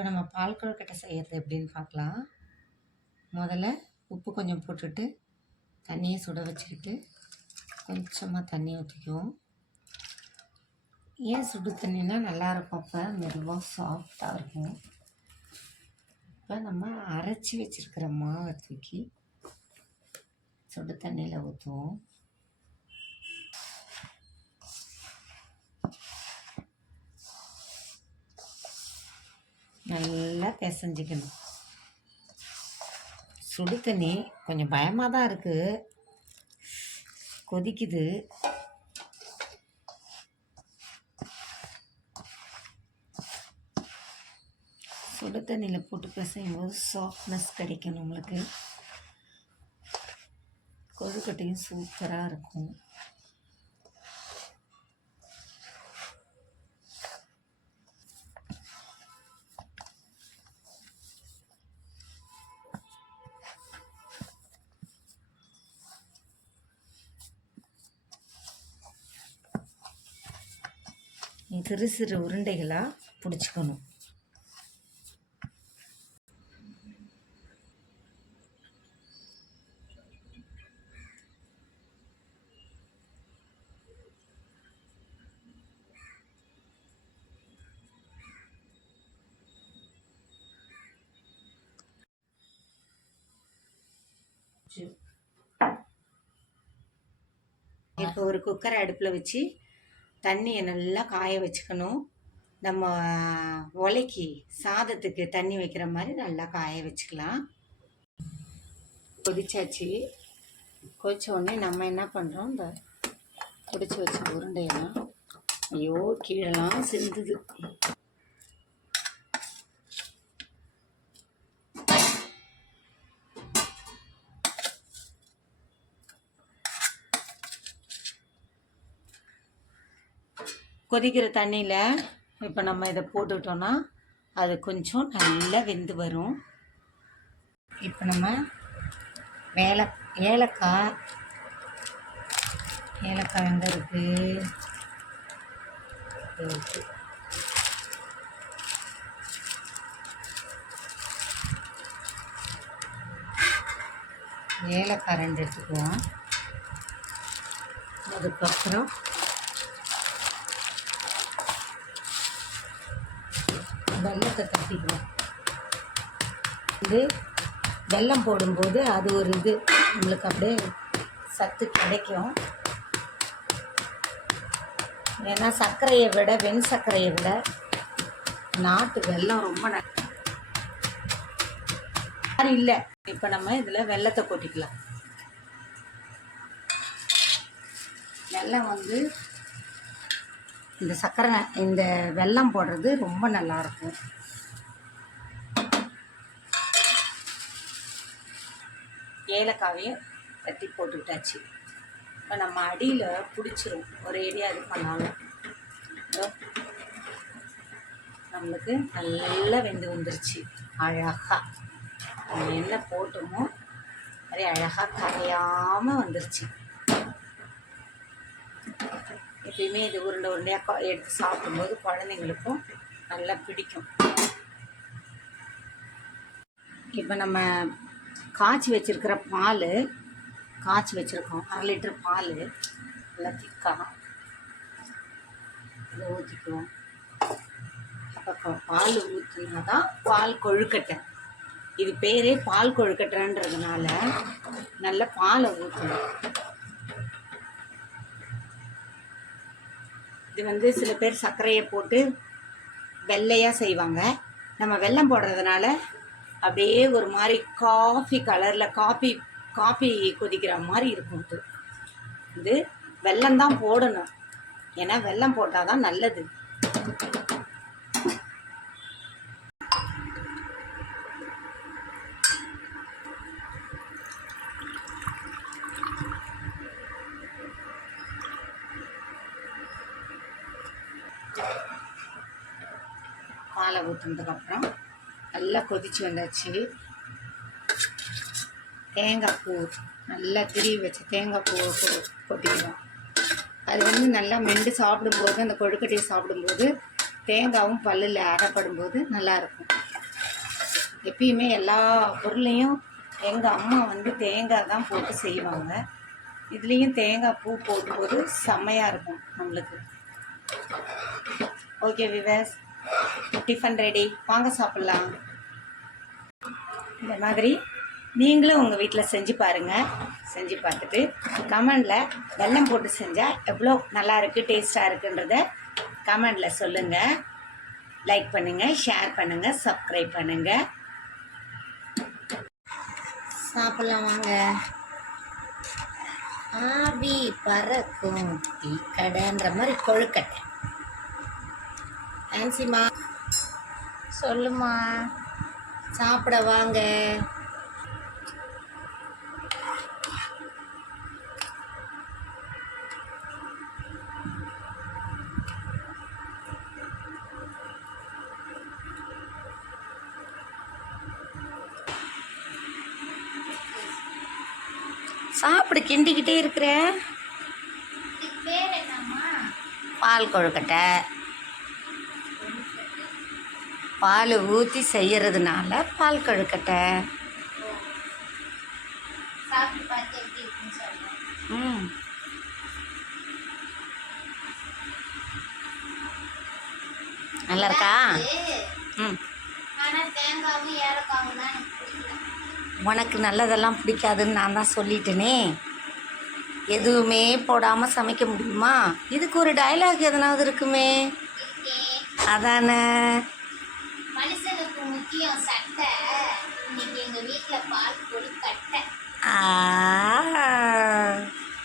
இப்போ நம்ம பால் கொழுக்கட்டை செய்கிறது எப்படின்னு பார்க்கலாம். முதல்ல உப்பு கொஞ்சம் போட்டுட்டு தண்ணியை சுட வச்சுக்கிட்டு கொஞ்சமாக தண்ணி ஊற்றிக்குவோம். ஏன் சுடு தண்ணினா நல்லாயிருக்கும், அப்போ மெதுவாக சாஃப்டாக இருக்கும். இப்போ நம்ம அரைச்சி வச்சுருக்கிற மாவை தூக்கி சுடு தண்ணியில் ஊற்றுவோம். நல்லா பிசைஞ்சிக்கணும். சுடு தண்ணி கொஞ்சம் பயமாக தான் இருக்குது, கொதிக்குது. சுடு தண்ணியில் போட்டு பிசையும் போது சாஃப்ட்னஸ் கிடைக்கும் நம்மளுக்கு. கொழுக்கட்டையும் சூப்பராக இருக்கும். சிறு சிறு உருண்டைகளாக பிடிச்சிக்கணும். இப்போ ஒரு குக்கரை அடுப்பில் வச்சு தண்ணியை நல்லா காய வச்சுக்கணும். நம்ம உலைக்கு சாதத்துக்கு தண்ணி வைக்கிற மாதிரி நல்லா காய வச்சுக்கலாம். கொதிச்சாச்சு. கொதிச்ச உடனே நம்ம என்ன பண்ணுறோம், இந்த கொதிச்சு வச்ச உருண்டையெல்லாம், ஐயோ கீழெல்லாம் சிந்துது. கொதிக்கிற தண்ணியில் இப்போ நம்ம இதை போட்டுக்கிட்டோன்னா அது கொஞ்சம் நல்லா வெந்து வரும். இப்போ நம்ம ஏலக்காய் எங்கே இருக்குது, ஏலக்காய் 2 எடுத்துக்குவோம். அதுக்கப்புறம் வெல்லத்தை தட்டிக்குவோம். இது வெல்லம் போடும்போது அது ஒரு இது நம்மளுக்கு அப்படியே சத்து கிடைக்கும். ஏன்னா சர்க்கரையை விட வெண் சர்க்கரையை விட நாட்டு வெல்லம் ரொம்ப இல்லை. இப்போ நம்ம இதில் வெல்லத்தை கொட்டிக்கலாம். வெல்லம் இந்த சர்க்கரை இந்த வெல்லம் போடுறது ரொம்ப நல்லாயிருக்கும். ஏலக்காவையும் தட்டி போட்டுக்கிட்டாச்சு. இப்போ நம்ம அடியில் பிடிச்சிரும் ஒரு ஏரியா இது பண்ணாலும். நம்மளுக்கு நல்லா வெந்து வந்துருச்சு. அழகாக நம்ம என்ன போட்டோமோ அதே அழகாக கரையாமல் வந்துருச்சு. எப்பயுமே இது உருண்டையாக எடுத்து சாப்பிடும்போது குழந்தைங்களுக்கும் நல்லா பிடிக்கும். இப்போ நம்ம காய்ச்சி வச்சுருக்கிற பால் வச்சுருக்கோம், 1/2 லிட்டர் பால் நல்லா திக்காக இதை ஊற்றிக்குவோம். அப்போ பால் ஊற்றினா தான் பால் கொழுக்கட்டை. இது பேரே பால் கொழுக்கட்டைன்றதுனால நல்ல பாலை ஊற்றணும். இது சில பேர் சர்க்கரையை போட்டு வெள்ளையாக செய்வாங்க. நம்ம வெல்லம் போடுறதுனால அப்படியே ஒரு மாதிரி காஃபி கலரில் காஃபி கொதிக்கிற மாதிரி இருக்கும். இது வெல்லம் தான் போடணும், ஏன்னா வெல்லம் போட்டால் தான் நல்லது. பாலை ஊற்றுனதுக்கப்புறம் நல்லா கொதிச்சு வந்தாச்சு. தேங்காய் பூ நல்லா திருவி வச்சு தேங்காய் பூவை கொட்டிடுவோம். அது நல்லா மெண்டு சாப்பிடும்போது, அந்த கொழுக்கட்டையை சாப்பிடும்போது தேங்காயும் பல்லில் அரைப்படும் போது நல்லாயிருக்கும். எப்பயுமே எல்லா பொருளையும் எங்கள் அம்மா வந்து தேங்காய் தான் போட்டு செய்வாங்க. இதுலேயும் தேங்காய் பூ போடும்போது செம்மையாக இருக்கும் நம்மளுக்கு. ஓகே விவர்ஸ், டிஃபன் ரெடி, வாங்க சாப்பிட்லாம். இந்த மாதிரி நீங்களும் உங்கள் வீட்டில் செஞ்சு பாருங்கள். செஞ்சு பார்த்துட்டு கமெண்டில் வெல்லம் போட்டு செஞ்சால் எவ்வளோ நல்லா இருக்குது, டேஸ்ட்டாக இருக்குன்றத கமெண்டில் சொல்லுங்கள். லைக் பண்ணுங்கள், ஷேர் பண்ணுங்கள், சப்ஸ்கிரைப் பண்ணுங்கள். சாப்பிட்லாம் வாங்க. ஆவி பறக்கும் டீ கடைன்ற மாதிரி கொழுக்கட்டை. ஆன்சிமா சொல்லுமா, சாப்பிட வாங்க. சாப்பிடு, கிண்டிக்கிட்டே இருக்கிற. பால் கொழுக்கட்டை. பால் ஊற்றி செய்யறதுனால பால் கொழுக்கட்டை. ம், நல்லா இருக்கா? ம், உனக்கு நல்லதெல்லாம் பிடிக்காதுன்னு நான் தான் சொல்லிட்டேனே. எதுவுமே போடாமல் சமைக்க முடியுமா? இதுக்கு ஒரு டயலாக் எதனாவது இருக்குமே. அதானே மனுஷனுக்கு முக்கியம் சட்டை. இன்னைக்கு எங்க வீட்டுல பால் கொழுக்கட்டை.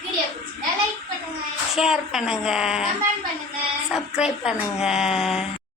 வீடியோ பிடிச்சிருந்தா லைக் பண்ணுங்க, ஷேர் பண்ணுங்க, கமெண்ட் பண்ணுங்க, சப்ஸ்கிரைப் பண்ணுங்க.